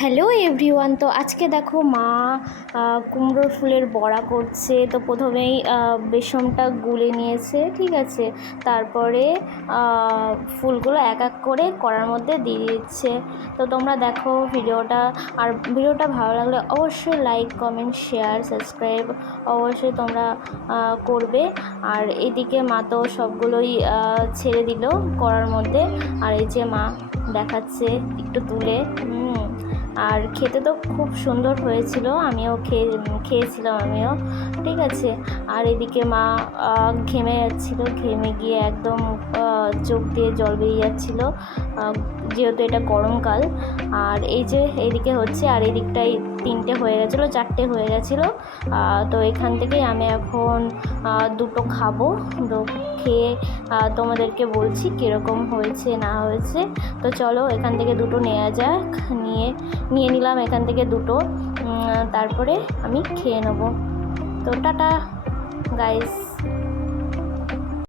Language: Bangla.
Hello everyone. তো আজকে দেখো মা কুমড়োর ফুলের বড়া করছে। তো প্রথমেই বেসনটা গুলে নিয়েছে, ঠিক আছে। তারপরে ফুলগুলো এক এক করে কড়ার মধ্যে দিয়ে দিচ্ছে। তো তোমরা দেখো ভিডিওটা। আর ভিডিওটা ভালো লাগলে অবশ্যই লাইক, কমেন্ট, শেয়ার, সাবস্ক্রাইব অবশ্যই তোমরা করবে। আর এদিকে মা তো সবগুলোই ছেড়ে দিল কড়ার মধ্যে। আর এই যে মা দেখাচ্ছে একটু তুলে। আর খেতে তো খুব সুন্দর হয়েছিল, আমিও খেয়েছিলাম আমিও, ঠিক আছে। আর এদিকে মা ঘেমে যাচ্ছিলো, ঘেমে গিয়ে একদম চোখ দিয়ে জল বেরিয়ে যাচ্ছিলো, যেহেতু এটা গরমকাল। আর এই যে এইদিকে হচ্ছে, আর এই দিকটাই 3টে হয়ে গেছিলো, 4টে হয়ে গেছিলো। তো এখান থেকেই আমি এখন দুটো খাবো। তো খেয়ে তোমাদেরকে বলছি কীরকম হয়েছে না হয়েছে। তো চলো এখান থেকে দুটো নেওয়া যাক। নিয়ে নিলাম এখান থেকে দুটো, তারপরে আমি খেয়ে নেব। তো টাটা গাইস।